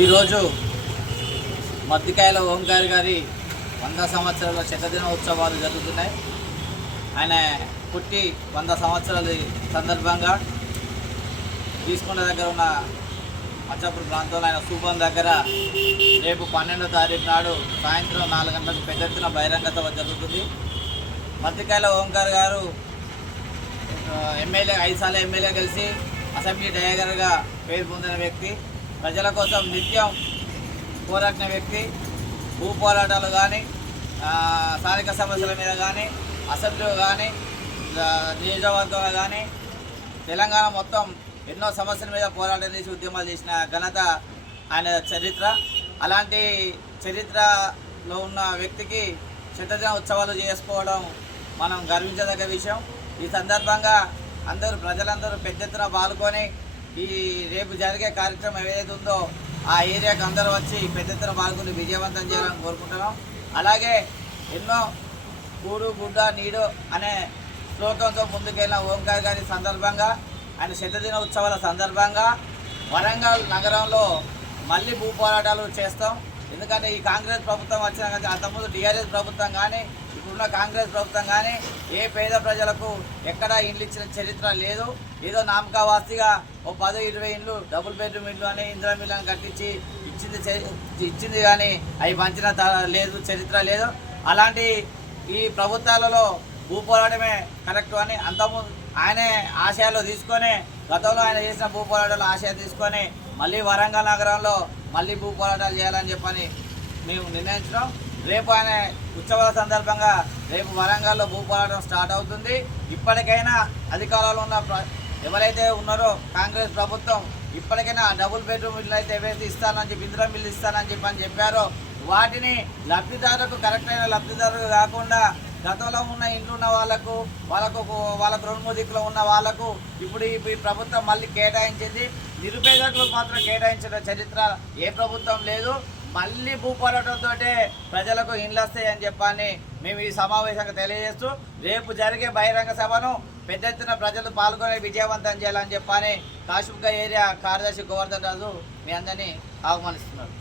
ఈరోజు మద్దికాయల ఓంకార్ గారి 100 సంవత్సరాల శతదిన ఉత్సవాలు జరుగుతున్నాయి. ఆయన పుట్టి 100 సంవత్సరాల సందర్భంగా తీసుకున్న దగ్గర ఉన్న మచ్చాపూర్ ప్రాంతంలో ఆయన సూపం దగ్గర రేపు 12వ తారీఖు నాడు సాయంత్రం 4 గంటలకు పెద్ద ఎత్తున బహిరంగ సభ జరుగుతుంది. మద్దికాయల ఓంకార్ గారు ఎమ్మెల్యే 5 సార్లు ఎమ్మెల్యే కలిసి అసెంబ్లీ డైరెక్టర్గా పేరు పొందిన వ్యక్తి, ప్రజల కోసం నిత్యం పోరాడిన వ్యక్తి. భూ పోరాటాలు కానీ, స్థానిక సమస్యల మీద కానీ, అసెంబ్లీలో కానీ, నియోజకవర్గంలో కానీ, తెలంగాణ మొత్తం ఎన్నో సమస్యల మీద పోరాటం చేసి ఉద్యమాలు చేసిన ఘనత ఆయన చరిత్ర. అలాంటి చరిత్రలో ఉన్న వ్యక్తికి శతదిన ఉత్సవాలు చేసుకోవడం మనం గర్వించదగ్గ విషయం. ఈ సందర్భంగా ప్రజలందరూ పెద్ద ఎత్తున పాల్గొని ఈ రేపు జరిగే కార్యక్రమం ఏదైతే ఉందో ఆ ఏరియాకి అందరూ వచ్చి పెద్ద ఎత్తున పాల్గొని విజయవంతం చేయాలని కోరుకుంటున్నాం. అలాగే ఎన్నో కూడు గుడ్డ నీడు అనే శ్లోకంతో ముందుకెళ్ళిన ఓంకార్ గారి సందర్భంగా, ఆయన శతదిన ఉత్సవాల సందర్భంగా వరంగల్ నగరంలో మళ్ళీ భూ పోరాటాలు చేస్తాం. ఎందుకంటే ఈ కాంగ్రెస్ ప్రభుత్వం వచ్చిన కానీ అంతకుముందు టీఆర్ఎస్ ప్రభుత్వం కానీ ఇప్పుడున్న కాంగ్రెస్ ప్రభుత్వం కానీ ఏ పేద ప్రజలకు ఎక్కడా ఇండ్లు ఇచ్చిన చరిత్ర లేదు. ఏదో నామకావాస్తిగా ఓ 10-20 ఇండ్లు డబుల్ బెడ్రూమ్ ఇల్లు అని ఇందిరా మిల్లను కట్టించి ఇచ్చింది కానీ అవి పంచిన లేదు, చరిత్ర లేదు. అలాంటి ఈ ప్రభుత్వాలలో భూ పోరాటమే కరెక్ట్ అని అంతకుముందు ఆయనే ఆశయాలు తీసుకొని, గతంలో ఆయన చేసిన భూ పోరాటాలు ఆశయాలు తీసుకొని మళ్ళీ వరంగల్ నగరంలో మళ్ళీ భూ పోరాటాలు చేయాలని చెప్పని మేము నిర్ణయించడం. రేపు ఆయన ఉత్సవాల సందర్భంగా రేపు వరంగల్లో భూ పోరాటం స్టార్ట్ అవుతుంది. ఇప్పటికైనా అధికారంలో ఉన్న ఎవరైతే ఉన్నారో కాంగ్రెస్ ప్రభుత్వం ఇప్పటికైనా డబుల్ బెడ్రూమ్ ఇల్లు అయితే ఏవైతే ఇస్తానని చెప్పి ఇందిరా మిల్లు ఇస్తానని చెప్పారో వాటిని లబ్ధిదారులకు కరెక్ట్ అయిన లబ్ధిదారులు కాకుండా గతంలో ఉన్న ఇండ్లు ఉన్న వాళ్ళకు 2-3 దిక్కులో ఉన్న వాళ్ళకు ఇప్పుడు ఈ ప్రభుత్వం మళ్ళీ కేటాయించింది. నిరుపేదకులకు మాత్రం కేటాయించిన చరిత్ర ఏ ప్రభుత్వం లేదు. మళ్ళీ భూ పోరాటంతో ప్రజలకు ఇండ్లు వస్తాయని చెప్పని మేము ఈ సమావేశంగా తెలియజేస్తూ రేపు జరిగే బహిరంగ సభను పెద్ద ఎత్తున ప్రజలు పాల్గొని విజయవంతం చేయాలని చెప్పని కాశుబ్గా ఏరియా కార్యదర్శి గోవర్ధన్ రాజు మీ అందరినీ ఆహ్వానిస్తున్నారు.